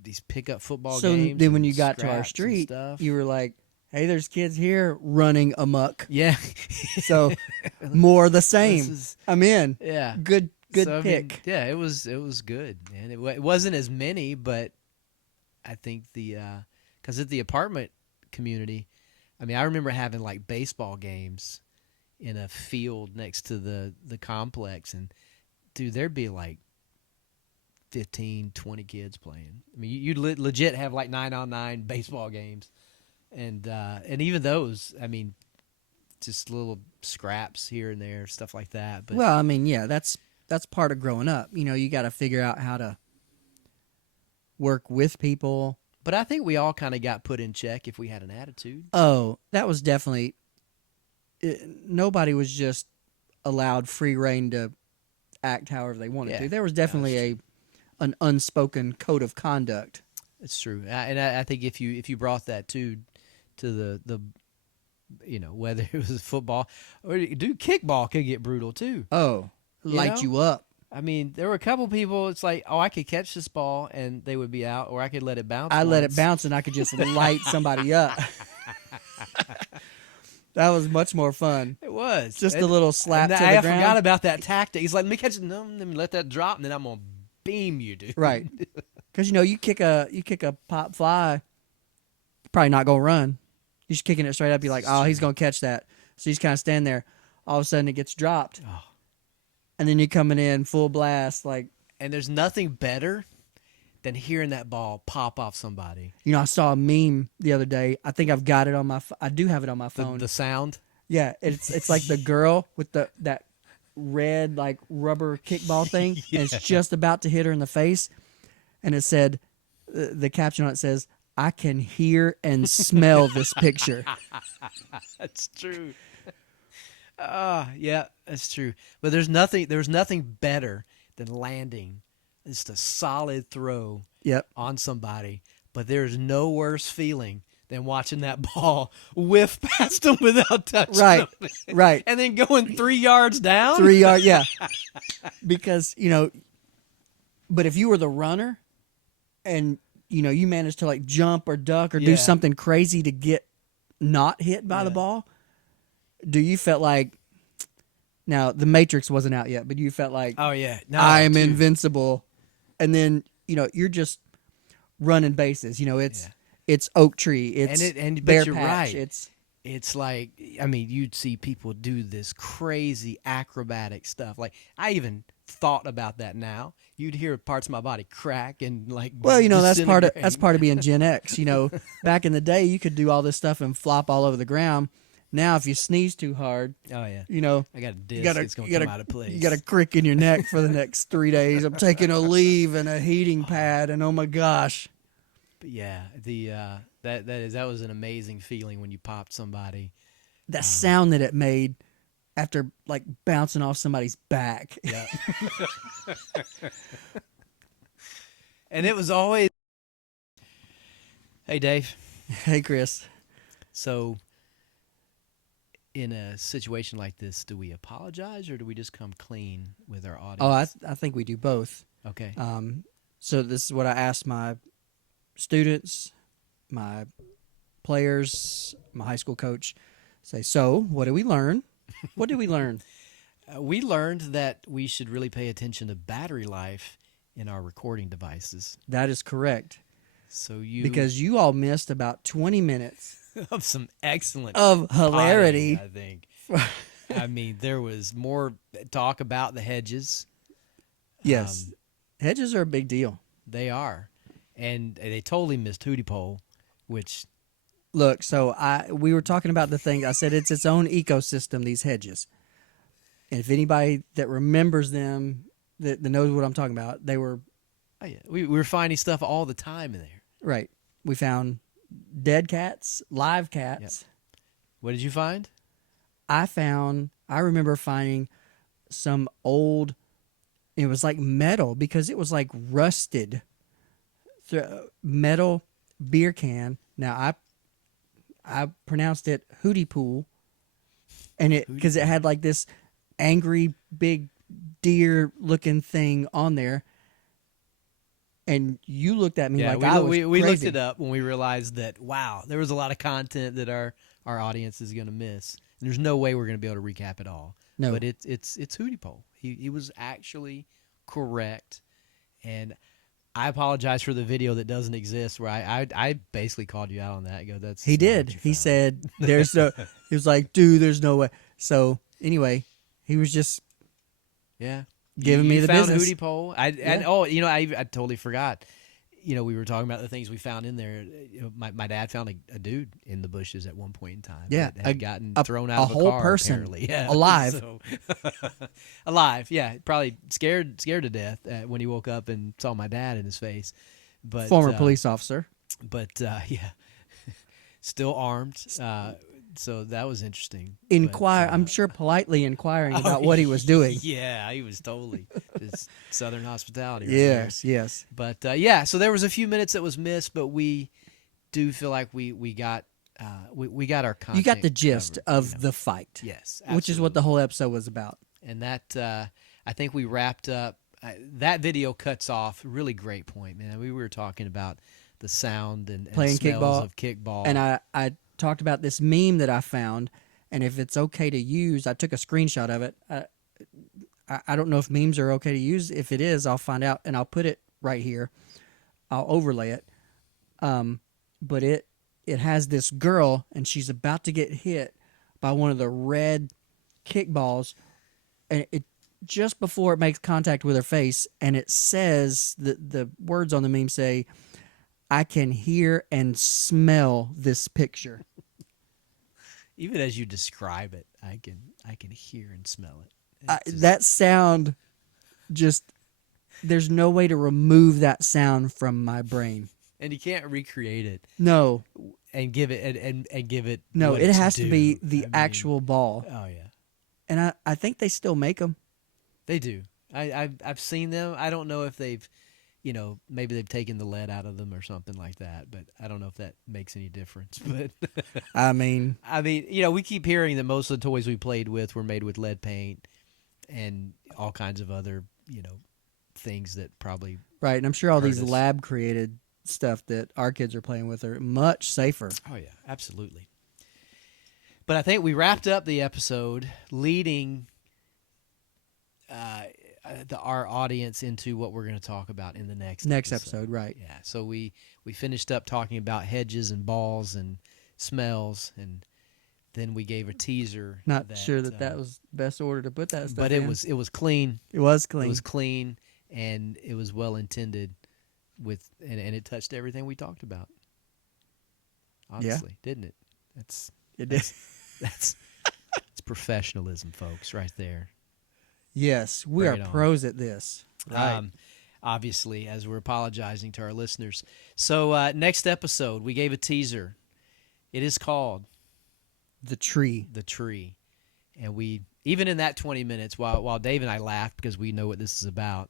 these pickup football So games. then when and you got to our scraps and street, stuff. you were like, hey, there's kids here running amok. yeah, So more the This same. is- I'm in. yeah, Good So, I mean, pick. yeah, it was good, and it wasn't as many, but I think because at the apartment community, I remember having like baseball games in a field next to the complex, and dude, there'd be like 15, 20 kids playing. You'd legit have like 9-on-9 baseball games, and even those, just little scraps here and there, stuff like that. But Well, yeah, that's part of growing up. You got to figure out how to work with people. But I think we all kind of got put in check if we had an attitude. Oh, that was definitely. Nobody was just allowed free reign to act however they wanted Yeah, to. There was definitely an unspoken code of conduct. It's true, and I think if you brought that to the whether it was football or dude, kickball could get brutal too. Oh, You light know? you up. There were a couple people. It's like, oh, I could catch this ball and they would be out, or I could let it bounce. I let it once. bounce and I could just light somebody up. That was much more fun. It was Just a And- little slap and to the I ground. forgot about that tactic. He's like, let me catch it, no, let me let that drop, and then I'm gonna beam you, dude. Right. Because you kick a pop fly, probably not gonna run. You're just kicking it straight up. You're like, oh, he's gonna catch that. So you just kind of stand there. All of a sudden, it gets dropped, and then you're coming in full blast. Like, And there's nothing better than hearing that ball pop off somebody. You know, I saw a meme the other day. I think I've got it on my. I do have it on my The, phone. the sound. Yeah, it's like the girl with that red like rubber kickball thing, and it's just about to hit her in the face, and it said, the caption on it says, "I can hear and smell this picture." That's true. Yeah, that's true. But there's nothing better than landing just a solid throw Yep. on somebody. But there's no worse feeling than watching that ball whiff past them without touching Right. them. Right. And then going 3 yards down. 3 yard. Yeah. Because but if you were the runner, and you managed to like jump or duck or do Yeah. something crazy to get not hit by the Yeah. ball, do you felt like, now the Matrix wasn't out yet, but you felt like, Oh yeah, no, I am dude. invincible, and then you're just running bases. It's Yeah. it's oak tree, it's but bear you're patch, right. it's It's like, I mean, you'd see people do this crazy acrobatic stuff. Like, I even thought about that now. You'd hear parts of my body crack and like. well, that's part disintegrate. of being Gen X. Back in the day, you could do all this stuff and flop all over the ground. Now, if you sneeze too hard, Oh yeah, I I got a disc. got It's gonna come out of place. you got a crick in your neck for the next 3 days. I'm taking a leave and a heating pad, and oh my gosh. But yeah, that was an amazing feeling when you popped somebody. That sound that it made after like bouncing off somebody's back. Yeah. And it was always. Hey Dave. Hey, Chris. So, in a situation like this, do we apologize or do we just come clean with our audience? Oh, I think we do both. Okay. So this is what I asked my students, my players, my high school coach. Say, so what did we learn? What did we learn? We learned that we should really pay attention to battery life in our recording devices. That is correct. So Because you all missed about 20 minutes of some excellent of hilarity. potting, I think. I mean, there was more talk about the hedges. Yes. Hedges are a big deal. They are, and they totally missed Hootie Pole, which Look, so we were talking about the thing. I said it's its own ecosystem, these hedges. And if anybody that remembers them, that knows what I'm talking about, they were, oh yeah, we were finding stuff all the time in there. right. We found dead cats, live cats. What did you find? I remember finding some old, it was like metal because it was like rusted metal beer can. Now I pronounced it Hootie Pool, and because it had like this angry big deer looking thing on there. And you looked at me like I was we looked crazy. it up when we realized that, wow, there was a lot of content that our audience is going to miss. And there's no way we're going to be able to recap it all. No. But it's Hootie Pole. He was actually correct. And I apologize for the video that doesn't exist where I basically called you out on that. I go, that's He not did. what you He found. said, "There's no." He was like, "Dude, there's no way." So anyway, he was just Yeah. giving You me the found business. Hootie Pole. Yeah. I totally forgot. We were talking about the things we found in there. My dad found a dude in the bushes at one point in time. Yeah, that had gotten thrown out a of a whole car, person, apparently. Yeah, alive. So, alive. Yeah, probably scared to death when he woke up and saw my dad in his face. But Former police officer. But yeah, still armed. So that was interesting. Inquire. But, I'm sure politely inquiring about what he was doing. Yeah, he was totally just Southern hospitality. Right there. Yes, yes. But yeah, so there was a few minutes that was missed, but we do feel like we got we got our content. You got the gist covered, of the fight. yes, Which is what the absolutely. whole episode was about. And that I think we wrapped up. That video cuts off. Really great point, man. We were talking about the sound and Playing smells kickball. of kickball, And I talked about this meme that I found, and if it's okay to use, I took a screenshot of it. I don't know if memes are okay to use. If it is, I'll find out, and I'll put it right here. I'll overlay it. But it has this girl, and she's about to get hit by one of the red kickballs, and just before it makes contact with her face, and it says the words on the meme say, "I can hear and smell this picture." Even as you describe it, I can hear and smell it. It's just- That sound, just there's no way to remove that sound from my brain. and you can't recreate it No, and give it and give it. no, what it it's has to due. be the I mean, actual ball, Oh yeah, and I think they still make them. they do. I've seen them. I don't know if they've, maybe they've taken the lead out of them or something like that. But I don't know if that makes any difference. But I mean, we keep hearing that most of the toys we played with were made with lead paint and all kinds of other, things that probably. right, and I'm sure all Hurt these us. lab created stuff that our kids are playing with are much safer. Oh yeah, absolutely. But I think we wrapped up the episode leading our audience into what we're going to talk about in the next Episode, right? Yeah. So we finished up talking about hedges and balls and smells, and then we gave a teaser. Not sure that was the best order to put that stuff. But in. it was clean. It was clean. It was clean, and it was well intended. And it touched everything we talked about. Honestly, didn't it? It did. That's it's professionalism, folks, right there. Yes, we Bring are it on. pros at this. Right. Obviously, as we're apologizing to our listeners. So next episode, we gave a teaser. It is called The tree. The Tree. And we, even in that 20 minutes, while Dave and I laughed because we know what this is about,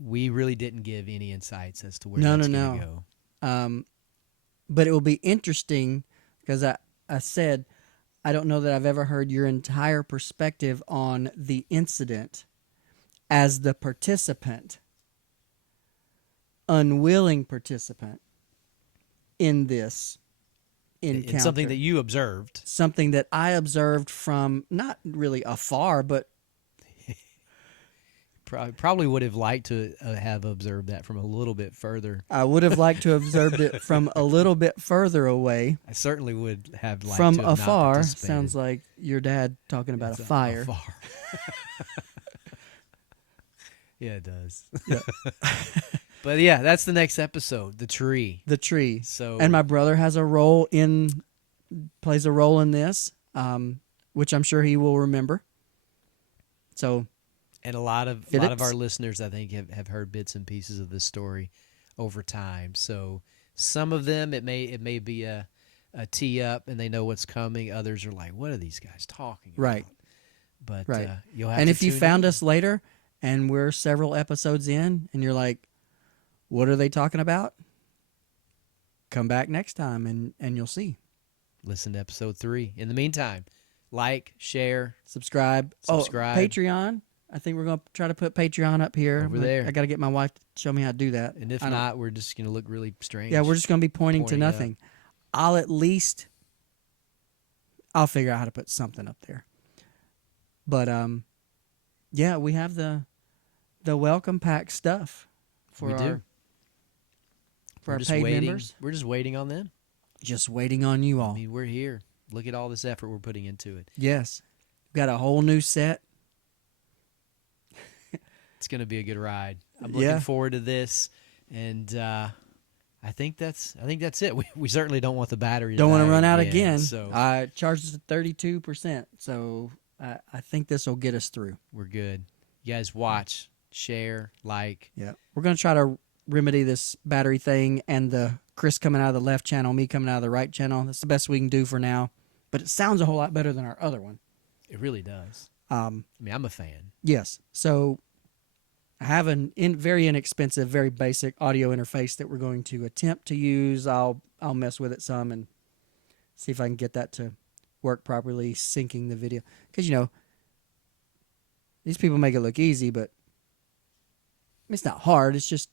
we really didn't give any insights as to where that's going to go. But it will be interesting because I said I don't know that I've ever heard your entire perspective on the incident as the participant, unwilling participant in this encounter. It's something that you observed. Something that I observed from not really afar, but Probably would have liked to have observed that from a little bit further. I would have liked to have observed it from a little bit further away. I certainly would have liked From to have not afar. participated. Sounds like your dad talking about It's a fire. Afar. Yeah, it does. Yeah. But yeah, that's the next episode, The Tree. The tree. So And my brother has plays a role in this, which I'm sure he will remember. So and a lot of Felix? our listeners, I think, have heard bits and pieces of this story over time. So some of them, it may be a tee up, and they know what's coming. Others are like, "What are these guys talking about?" Right. But Right. you'll have and to if you tune found in. us later and we're several episodes in and you're like, what are they talking about? Come back next time and you'll see. Listen to episode 3. In the meantime, like, share. Subscribe. Subscribe. Oh, Patreon. I think we're going to try to put Patreon up here. Over there. I got to get my wife to show me how to do that. And if I don't- not, we're just going to look really strange. Yeah, we're just going to be pointing to Pointing up. nothing. I'll figure out how to put something up there. But yeah, we have the welcome pack stuff for We our do. for We're our just paid waiting. members. We're just waiting on them. Just waiting on you all. I mean, we're here. Look at all this effort we're putting into it. Yes. We've got a whole new set. It's going to be a good ride. I'm Yeah. looking forward to this, and I think that's it. We certainly don't want the battery. Don't want to die run out again. So I charged us at 32%, so I think this will get us through. we're good. You guys watch, share, like. Yeah. We're going to try to remedy this battery thing and the Chris coming out of the left channel, me coming out of the right channel. That's the best we can do for now. But it sounds a whole lot better than our other one. It really does. I mean, I'm a fan. Yes. So I have very inexpensive, very basic audio interface that we're going to attempt to use. I'll mess with it some and see if I can get that to work properly, syncing the video. Because, these people make it look easy, but it's not hard. It's just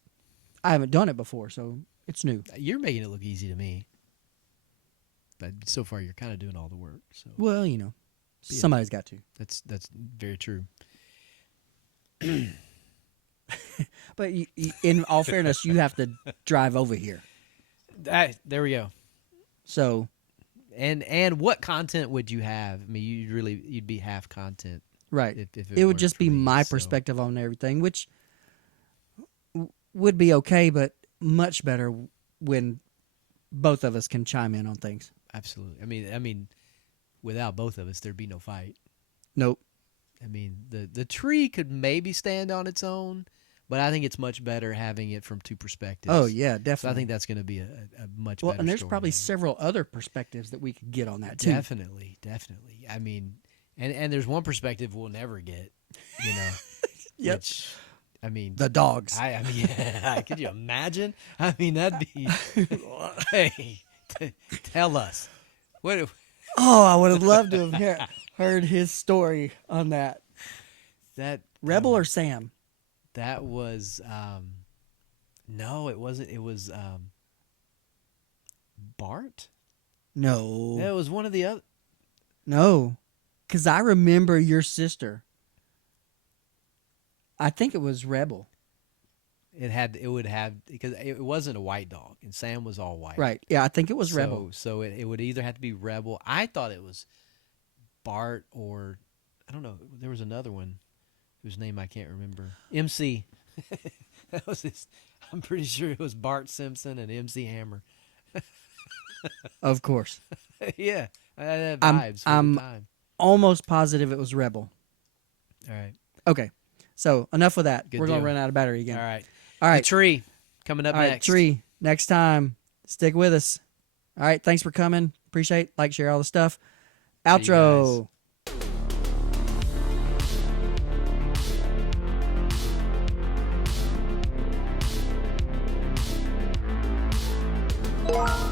I haven't done it before, so it's new. You're making it look easy to me, but so far you're kind of doing all the work. So Well, Yeah. somebody's got to. that's very true. But in all fairness, you have to drive over here. There we go. So, And what content would you have? I mean, you'd be half content. Right. If It would weren't just for be me, my so- perspective on everything, which would be okay, but much better when both of us can chime in on things. Absolutely. I mean, without both of us, there'd be no fight. Nope. I mean, the tree could maybe stand on its own, but I think it's much better having it from two perspectives. Oh yeah, So definitely. I think that's going to be a much well, better and there's story probably now. several other perspectives that we could get on that too. Definitely. I mean, and there's one perspective we'll never get, you know. Yep. Which, I mean, The dogs. I mean, yeah, could you imagine? I mean, that'd be. Hey, tell us what. Oh, I would have loved to have heard his story on that. That Rebel or Sam? that was no, it wasn't. It was Bart. No. No, it was one of the other. No. Because I remember your sister. I think it was Rebel. It would have because it wasn't a white dog, and Sam was all white. Right. Yeah, I think it was So, Rebel. So it would either have to be Rebel. I thought it was Bart or I don't know. There was another one whose name I can't remember. MC. That was his. I'm pretty sure it was Bart Simpson and MC Hammer. Of course. Yeah, I had I'm- vibes for I'm- the time. Almost positive it was Rebel. All right, Okay. So enough with that. Good We're going to deal. run out of battery again. all right. All right. The tree coming up All right, next. Tree. Next time, stick with us. All right, thanks for coming. Appreciate, like, share all the stuff. See you Outro. guys.